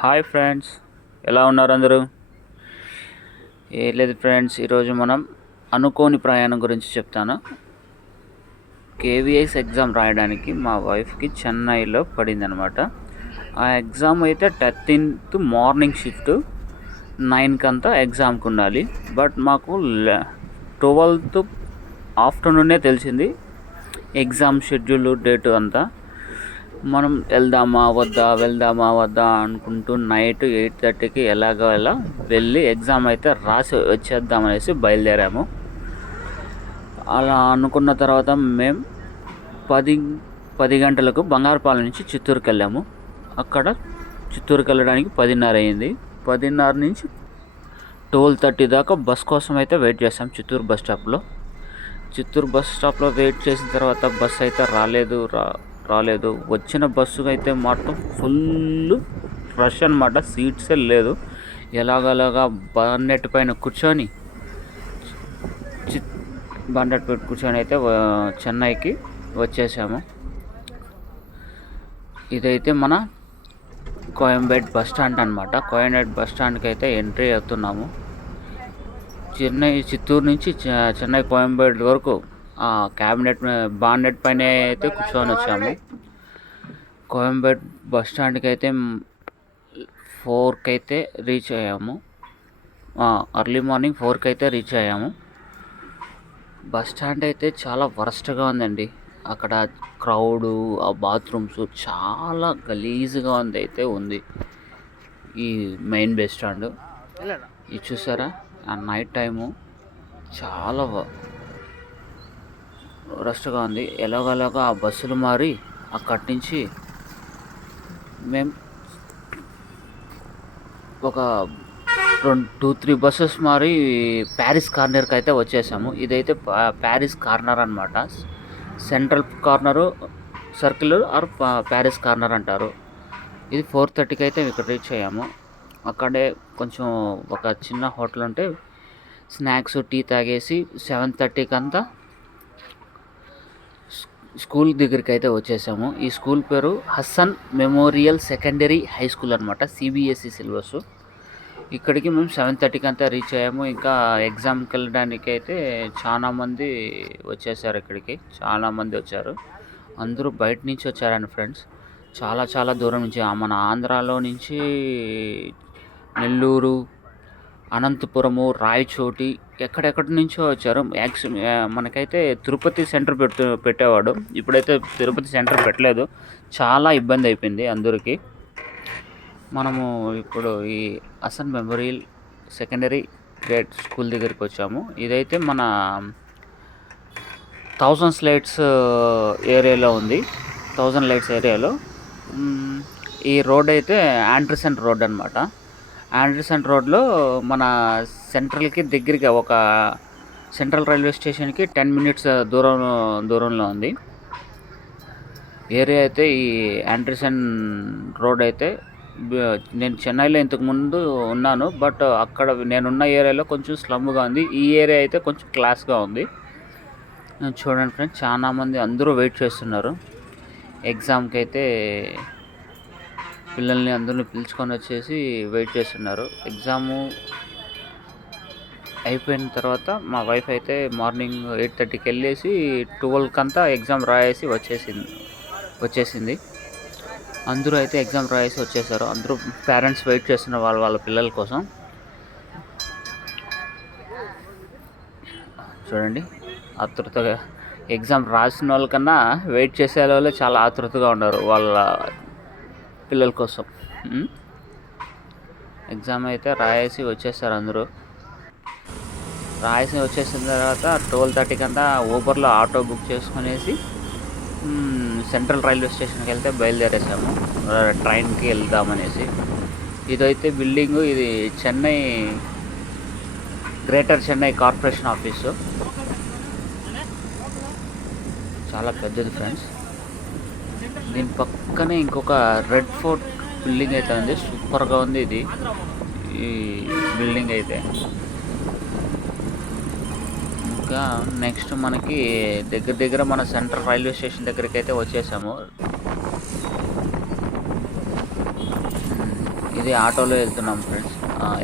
Hi friends, ఎలా ఉన్నారు అందరూ? ఏం లేదు ఫ్రెండ్స్, ఈరోజు మనం అనుకోని ప్రయాణం గురించి చెప్తాను. కేవీఎస్ ఎగ్జామ్ రాయడానికి మా వైఫ్కి చెన్నైలో పడిందనమాట. ఆ ఎగ్జామ్ అయితే 13th మార్నింగ్ షిఫ్ట్ 9కి అంతా ఎగ్జామ్కి ఉండాలి. బట్ మాకు 12th ఆఫ్టర్నూనే తెలిసింది ఎగ్జామ్ షెడ్యూల్ డేటు అంతా. మనం వెళ్దామా వద్దా అనుకుంటూ నైట్ 8:30కి ఎలాగో ఎలా వెళ్ళి ఎగ్జామ్ అయితే రాసి వచ్చేద్దామనేసి బయలుదేరాము. అలా అనుకున్న తర్వాత మేము 10 గంటలకు బంగారుపాలెం నుంచి చిత్తూరుకి వెళ్ళాము. అక్కడ చిత్తూరుకి వెళ్ళడానికి 10:30 అయింది. 10:30 నుంచి 12:30 దాకా బస్ కోసం అయితే వెయిట్ చేసాం చిత్తూరు బస్ స్టాప్లో. చిత్తూరు బస్ స్టాప్లో వెయిట్ చేసిన తర్వాత బస్ అయితే రాలేదు. వచ్చిన బస్సు అయితే మాత్రం ఫుల్ రష్ అనమాట. సీట్సే లేదు. ఎలాగలాగా బాన్నెట్ పైన కూర్చొని అయితే చెన్నైకి వచ్చేసాము. ఇదైతే మన కోయంబేడ్ బస్ స్టాండ్ అనమాట. కోయంబేడ్ బస్ స్టాండ్కి అయితే ఎంట్రీ అవుతున్నాము. చిత్తూరు నుంచి చెన్నై కోయంబేడ్ వరకు బాన్నెట్ పైన అయితే కూర్చొని వచ్చాము. కోయంబేడ్ బస్ స్టాండ్కి అయితే 4కి అయితే రీచ్ అయ్యాము. ఎర్లీ మార్నింగ్ 4కి అయితే రీచ్ అయ్యాము. బస్ స్టాండ్ అయితే చాలా వరస్ట్గా ఉందండి. అక్కడ క్రౌడు, ఆ బాత్రూమ్స్ చాలా గలీజ్గా ఉంది ఈ మెయిన్ బస్ స్టాండ్. ఇది చూసారా, ఆ నైట్ టైము చాలా రష్గా ఉంది. ఎలాగోలాగా ఆ బస్సులు మారి అక్కడి నుంచి మేము ఒక 2-3 బస్సెస్ మారి ప్యారిస్ కార్నర్కి అయితే వచ్చేసాము. ఇదైతే ప్యారిస్ కార్నర్ అనమాట. Central corner, circle or Paris corner అంటారు. ఇది 4:30కి అయితే ఇక్కడ రీచ్ అయ్యాము. అక్కడే కొంచెం ఒక చిన్న హోటల్ ఉంటే స్నాక్స్, టీ తాగేసి 7:30కి అంతా స్కూల్ దగ్గరికి అయితే వచ్చేసాము. ఈ స్కూల్ పేరు Hasan memorial secondary high school అనమాట. CBSE syllabus. ఇక్కడికి మేము 7:30కి అంతా రీచ్ అయ్యాము. ఇంకా ఎగ్జామ్కి వెళ్ళడానికి అయితే చాలామంది వచ్చేసారు. ఇక్కడికి చాలామంది వచ్చారు. అందరూ బయట నుంచి వచ్చారండి ఫ్రెండ్స్. చాలా దూరం నుంచి, మన ఆంధ్రాలో నుంచి నెల్లూరు, అనంతపురము, రాయచోటి ఎక్కడెక్కడి నుంచో వచ్చారు. మనకైతే తిరుపతి సెంటర్ పెట్టేవాడు. ఇప్పుడైతే తిరుపతి సెంటర్ పెట్టలేదు. చాలా ఇబ్బంది అయిపోయింది అందరికీ. మనము ఇప్పుడు ఈ Hasan memorial secondary grade school దగ్గరికి వచ్చాము. ఇదైతే మన 1000 లైట్స్ ఏరియాలో ఉంది. 1000 లైట్స్ ఏరియాలో ఈ రోడ్ అయితే ఆండర్సన్ రోడ్ అనమాట. ఆండర్సన్ రోడ్లో మన సెంట్రల్కి దగ్గరగా ఒక సెంట్రల్ రైల్వే స్టేషన్కి 10 మినిట్స్ దూరంలో ఉంది ఏరియా అయితే. ఈ ఆండర్సన్ రోడ్ అయితే నేను చెన్నైలో ఇంతకుముందు ఉన్నాను. బట్ అక్కడ నేనున్న ఏరియాలో కొంచెం స్లమ్గా ఉంది. ఈ ఏరియా అయితే కొంచెం క్లాస్గా ఉంది. చూడండి ఫ్రెండ్స్, చాలామంది అందరూ వెయిట్ చేస్తున్నారు ఎగ్జామ్కి అయితే. పిల్లల్ని అందరిని పిలుచుకొని వచ్చేసి వెయిట్ చేస్తున్నారు. ఎగ్జాము అయిపోయిన తర్వాత మా వైఫ్ అయితే మార్నింగ్ 8:30కి వెళ్ళేసి 12కి అంతా ఎగ్జామ్ రాయేసి వచ్చేసింది. అందరూ అయితే ఎగ్జామ్ రాయేసి వచ్చేసారు. అందరూ పేరెంట్స్ వెయిట్ చేస్తున్నారు వాళ్ళ పిల్లల కోసం. చూడండి, ఆతృతగా ఎగ్జామ్ రాసిన వాళ్ళకన్నా వెయిట్ చేసే వాళ్ళు చాలా ఆతృతగా ఉన్నారు వాళ్ళ పిల్లల కోసం. ఎగ్జామ్ అయితే రాయేసి వచ్చేసారు అందరూ. రాయేసి వచ్చేసిన తర్వాత 12:30కి అంతా ఊబర్లో ఆటో బుక్ చేసుకునేసి సెంట్రల్ రైల్వే స్టేషన్కి వెళ్తే బయలుదేరేసాము ట్రైన్కి వెళ్దామనేసి. ఇదైతే బిల్డింగు, ఇది గ్రేటర్ చెన్నై కార్పొరేషన్ ఆఫీసు. చాలా పెద్దది ఫ్రెండ్స్. దీని పక్కనే ఇంకొక రెడ్ ఫోర్ట్ బిల్డింగ్ అయితే ఉంది. సూపర్గా ఉంది ఇది ఈ బిల్డింగ్ అయితే. ఇంకా నెక్స్ట్ మనకి దగ్గర మన సెంట్రల్ రైల్వే స్టేషన్ దగ్గరికి అయితే వచ్చేసాము. ఇది ఆటోలో వెళ్తున్నాం ఫ్రెండ్స్.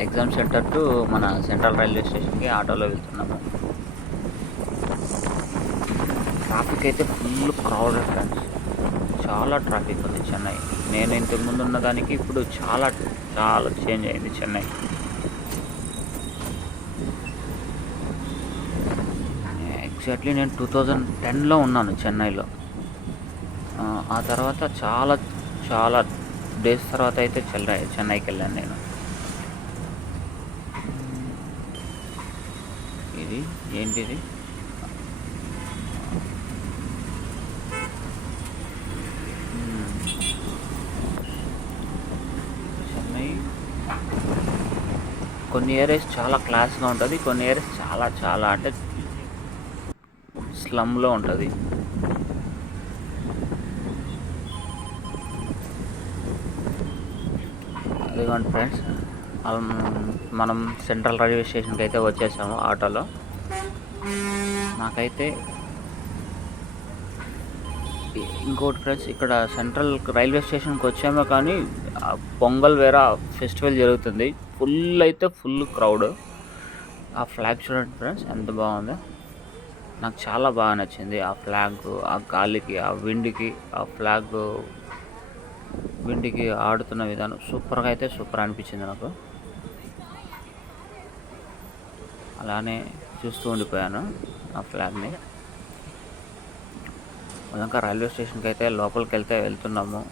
ఎగ్జామ్ సెంటర్ టు మన సెంట్రల్ రైల్వే స్టేషన్కి ఆటోలో వెళ్తున్నాము. ట్రాఫిక్ అయితే ఫుల్ క్రౌడెడ్ ఫ్రెండ్స్. చాలా ట్రాఫిక్ ఉంది చెన్నై. నేను ఇంతకు ముందు ఉన్న దానికి ఇప్పుడు చాలా చాలా చేంజ్ అయింది చెన్నై. ఎగ్జాక్ట్లీ నేను 2010లో ఉన్నాను చెన్నైలో. ఆ తర్వాత చాలా చాలా డేస్ తర్వాత అయితే చెన్నైకి వెళ్ళాను నేను. ఇది ఏంటిది? చెన్నై కొన్ని ఏరియాస్ చాలా క్లాస్గా ఉంటుంది, కొన్ని ఏరియాస్ చాలా చాలా అంటే స్లమ్లో ఉంటుంది. అదిగోండి ఫ్రెండ్స్, మనం సెంట్రల్ రైల్వే స్టేషన్కి అయితే వచ్చేసాము ఆటోలో. నాకైతే ఇంకోటి ఫ్రెండ్స్, ఇక్కడ సెంట్రల్ రైల్వే స్టేషన్కి వచ్చామో కానీ పొంగల్ వేరే ఫెస్టివల్ జరుగుతుంది. Full crowd. ఆ ఫ్లాగ్ చూడండి ఫ్రెండ్స్ ఎంత బాగుందో. నాకు చాలా బాగా నచ్చింది ఆ ఫ్లాగ్. ఆ గాలికి, ఆ విండ్కి, ఆ ఫ్లాగ్ విండ్కి ఆడుతున్న విధానం సూపర్గా అయితే సూపర్ అనిపించింది నాకు. అలానే చూస్తూ ఉండిపోయాను ఆ ఫ్లాగ్ని. ఇంకా రైల్వే స్టేషన్కి అయితే లోపలికి వెళ్తున్నాము.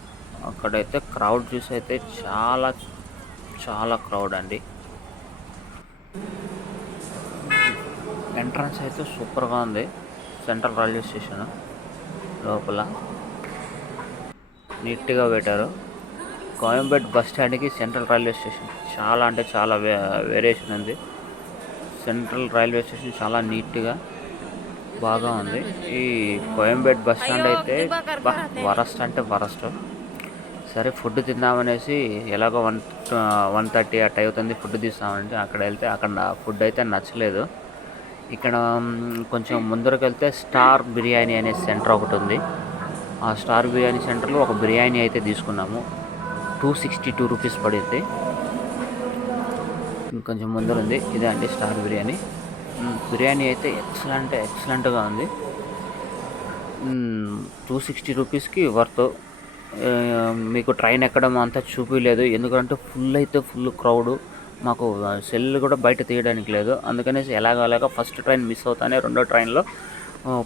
అక్కడైతే క్రౌడ్ చూసి అయితే చాలా చాలా క్రౌడ్ అండి. ఎంట్రన్స్ అయితే సూపర్గా ఉంది. సెంట్రల్ రైల్వే స్టేషన్ లోపల నీట్గా పెట్టారు. కోయంబేడ్ బస్ స్టాండ్కి సెంట్రల్ రైల్వే స్టేషన్ చాలా అంటే చాలా వేరియేషన్ ఉంది. సెంట్రల్ రైల్వే స్టేషన్ చాలా నీట్గా బాగా ఉంది. ఈ కోయంబేడ్ బస్ స్టాండ్ అయితే వరస్ట్ అంటే వరస్ట్. సరే ఫుడ్ తిందామనేసి ఎలాగో 1:30 అట్ట అవుతుంది ఫుడ్ తీస్తామంటే అక్కడ వెళ్తే అక్కడ ఫుడ్ అయితే నచ్చలేదు. ఇక్కడ కొంచెం ముందరకు వెళ్తే స్టార్ బిర్యానీ అనే సెంటర్ ఒకటి ఉంది. ఆ స్టార్ బిర్యానీ సెంటర్లో ఒక బిర్యానీ అయితే తీసుకున్నాము. 262 రూపీస్ పడింది. ఇంకొంచెం ముందర ఉంది, ఇదే అండి స్టార్ బిర్యానీ. బిర్యానీ అయితే ఎక్సలెంట్గా ఉంది. 260 రూపీస్కి వర్త్. మీకు ట్రైన్ ఎక్కడం అంతా చూపించలేదు, ఎందుకంటే ఫుల్ క్రౌడ్. మాకు సెల్ కూడా బయట తీయడానికి లేదు. అందుకనేసి ఎలాగ ఫస్ట్ ట్రైన్ మిస్ అవుతానే రెండో ట్రైన్లో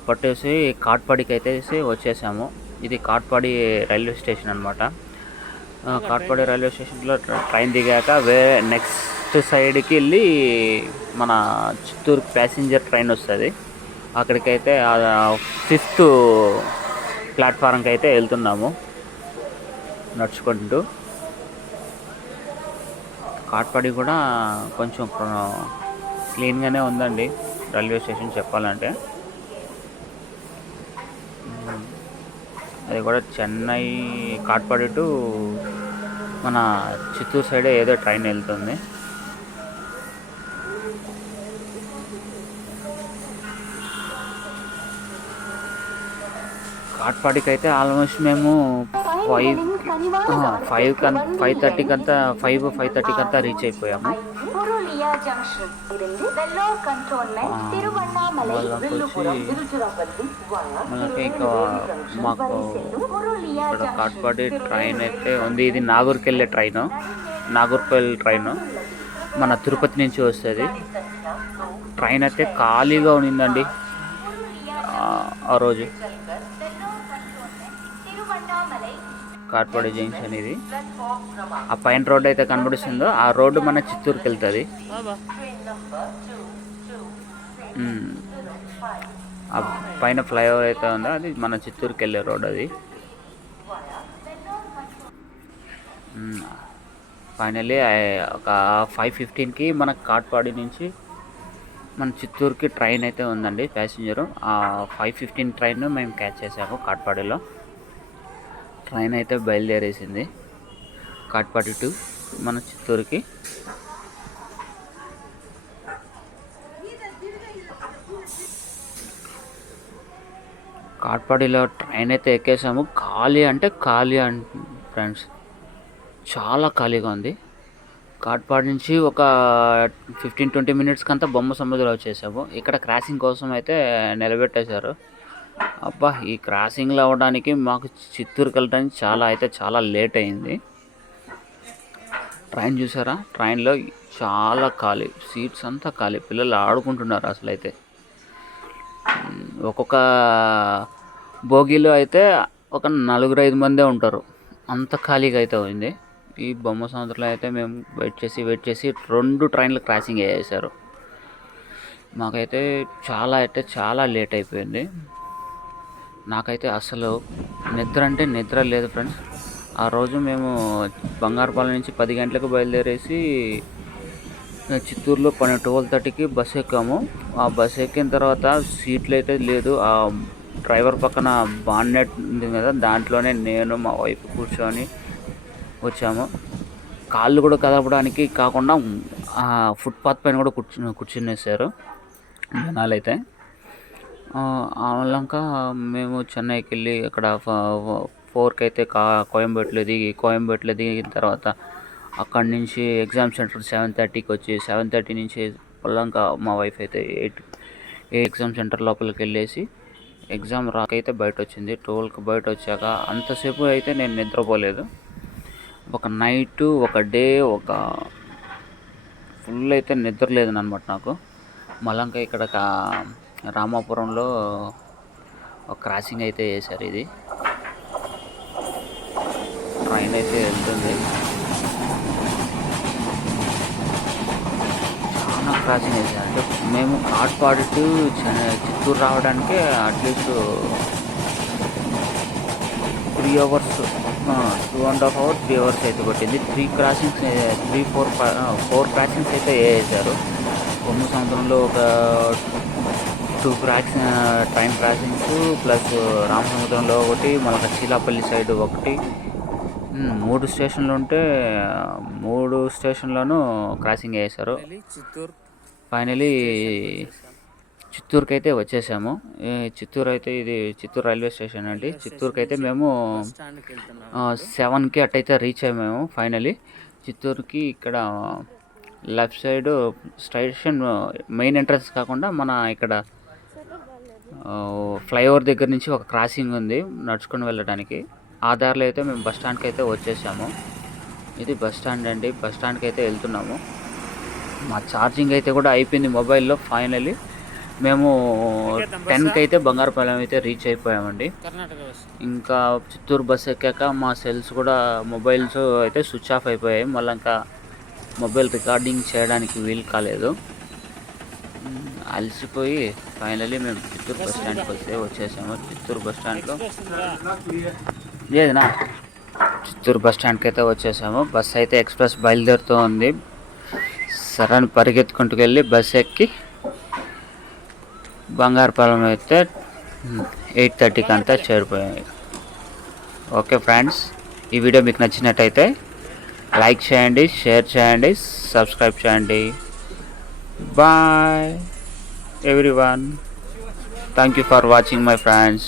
పట్టేసి కాట్పాడికి అయితే వచ్చేసాము. ఇది కాట్పాడి రైల్వే స్టేషన్ అనమాట. కాట్పాడి రైల్వే స్టేషన్లో ట్రైన్ దిగాక నెక్స్ట్ సైడ్కి వెళ్ళి మన చిత్తూరు ప్యాసింజర్ ట్రైన్ వస్తుంది. అక్కడికైతే 5th ప్లాట్ఫారంకి అయితే వెళ్తున్నాము నడుచుకుంటూ. కాట్పాడి కూడా కొంచెం క్లీన్గానే ఉందండి రైల్వే స్టేషన్ చెప్పాలంటే. అది కూడా చెన్నై కాట్పాడి టు మన చిత్తూరు సైడే ఏదో ట్రైన్ వెళ్తుంది. కాట్పాడికి అయితే ఆల్మోస్ట్ మేము 5:30కి అంతా రీచ్ అయిపోయాము. మనకి ఇంకా మాకు ఇక్కడ కాట్పాడి ట్రైన్ అయితే ఉంది. ఇది నాగూర్కి వెళ్ళే ట్రైను, నాగూర్పల్లి ట్రైను మన తిరుపతి నుంచి వస్తుంది. ట్రైన్ అయితే ఖాళీగా ఉండిందండి ఆ రోజు. కాట్పాడి జంక్షన్ ఇది. ఆ పైన రోడ్డు అయితే కనబడిస్తుందో ఆ రోడ్డు మన చిత్తూరుకి వెళ్తుంది. ఆ పైన ఫ్లైఓవర్ అయితే ఉందో అది మన చిత్తూరుకి వెళ్ళే రోడ్. అది ఫైనల్లీ ఒక 5:15కి మనకు కాట్పాడి నుంచి మన చిత్తూరుకి ట్రైన్ అయితే ఉందండి ప్యాసింజరు. ఆ 5:15 ట్రైన్ మేము క్యాచ్ చేసాము. కాట్పాడిలో ట్రైన్ అయితే బయలుదేరేసింది కాట్పాడి టు మన చిత్తూరుకి. కాట్పాడిలో ట్రైన్ అయితే ఎక్కేసాము. ఖాళీ అంటే ఫ్రెండ్స్ చాలా ఖాళీగా ఉంది. కాట్పాడ్ నుంచి ఒక 15-20 మినిట్స్కి అంతా బొమ్మ సముద్రం వచ్చేసాము. ఇక్కడ క్రాసింగ్ కోసం అయితే నిలబెట్టేశారు. అబ్బా, ఈ క్రాసింగ్లో అవ్వడానికి మాకు చిత్తూరుకి వెళ్ళడానికి చాలా లేట్ అయింది. ట్రైన్ చూసారా, ట్రైన్లో చాలా ఖాళీ, సీట్స్ అంతా ఖాళీ, పిల్లలు ఆడుకుంటున్నారు అసలు అయితే. ఒక్కొక్క బోగీలో అయితే ఒక 4-5 మందే ఉంటారు, అంత ఖాళీగా అయితే ఉంది. ఈ బొమ్మ సముద్రంలో అయితే మేము వెయిట్ చేసి 2 ట్రైన్లు క్రాసింగ్ చేశారు. మాకైతే చాలా లేట్ అయిపోయింది. నాకైతే అసలు నిద్ర లేదు ఫ్రెండ్స్. ఆ రోజు మేము బంగారుపాలెం నుంచి 10 గంటలకు బయలుదేరేసి చిత్తూరులో 12:30కి బస్సు ఎక్కాము. ఆ బస్సు ఎక్కిన తర్వాత సీట్లు అయితే లేదు. ఆ డ్రైవర్ పక్కన బాన్నెట్ ఉంది కదా, దాంట్లోనే నేను మా వైఫ్ కూర్చొని వచ్చాము. కాళ్ళు కూడా కదపడానికి కాకుండా ఫుట్పాత్ పైన కూడా కూర్చునేసారు జనాలైతే. అలాక మేము చెన్నైకి వెళ్ళి అక్కడ 4కి అయితే కోయంబేడులో దిగిన తర్వాత అక్కడి నుంచి ఎగ్జామ్ సెంటర్ 7:30కి వచ్చి 7:30 నుంచి పొల్లంక మా వైఫ్ అయితే 8 ఎగ్జామ్ సెంటర్ లోపలికి వెళ్ళేసి ఎగ్జామ్ రాకైతే బయట వచ్చింది. 12కి బయట వచ్చాక అంతసేపు అయితే నేను నిద్రపోలేదు. ఒక నైటు, ఒక డే, ఒక ఫుల్ అయితే నిద్ర లేదనమాట నాకు. మళ్ళంక ఇక్కడ రామాపురంలో ఒక క్రాసింగ్ అయితే వేశారు. ఇది ట్రైన్ అయితే వెళ్తుంది. చాలా క్రాసింగ్ వేశారు. అంటే మేము కాట్పాడు టు చిత్తూరు రావడానికి అట్లీస్ట్ 3 అవర్స్, 2.5 అవర్స్, 3 అవర్స్ అయితే పట్టింది. 4 క్రాసింగ్స్ అయితే వేసారు. బొమ్మ సముద్రంలో ఒక 2 ట్రైన్ క్రాసింగ్స్ ప్లస్ రామసముద్రంలో ఒకటి, మళ్ళీ చీలాపల్లి సైడ్ ఒకటి, 3 స్టేషన్లు ఉంటే 3 స్టేషన్లోనూ క్రాసింగ్ వేసారు. ఫైనలీ చిత్తూరుకి అయితే వచ్చేసాము. చిత్తూరు అయితే ఇది చిత్తూరు రైల్వే స్టేషన్ అండి. చిత్తూరుకి అయితే మేము 7కి అట్టయితే రీచ్ అయ్యాము. ఫైనలీ చిత్తూరుకి ఇక్కడ left side station main entrance కాకుండా మన ఇక్కడ ఫ్లైఓవర్ దగ్గర నుంచి ఒక క్రాసింగ్ ఉంది నడుచుకొని వెళ్ళడానికి. ఆ దారిలో అయితే మేము బస్ స్టాండ్కి అయితే వచ్చేసాము. ఇది బస్ స్టాండ్ అండి. బస్ స్టాండ్కి అయితే వెళ్తున్నాము. మా ఛార్జింగ్ అయితే కూడా అయిపోయింది మొబైల్లో. ఫైనలీ మేము 10కి అయితే బంగారుపాలెం అయితే రీచ్ అయిపోయామండి. ఇంకా చిత్తూరు బస్ ఎక్కాక మా సెల్స్ కూడా మొబైల్స్ అయితే స్విచ్ ఆఫ్ అయిపోయాయి. మళ్ళీ ఇంకా మొబైల్ రికార్డింగ్ చేయడానికి వీలు కాలేదు. అలసిపోయి ఫైనలీ మేము చిత్తూరు బస్ స్టాండ్కి వచ్చేసాము. చిత్తూరు బస్ స్టాండ్లో లేదనా చిత్తూరు బస్ స్టాండ్కి అయితే వచ్చేసాము. బస్ అయితే ఎక్స్ప్రెస్ బయలుదేరుతూ ఉంది. సరని పరిగెత్తుకుంటూ వెళ్ళి బస్ ఎక్కి బంగారుపాలెం అయితే 8:30కి అంతా చేరిపోయాయి. ఓకే ఫ్రెండ్స్, ఈ వీడియో మీకు నచ్చినట్టయితే లైక్ చేయండి, షేర్ చేయండి, సబ్స్క్రైబ్ చేయండి. Bye everyone. Thank you for watching my friends.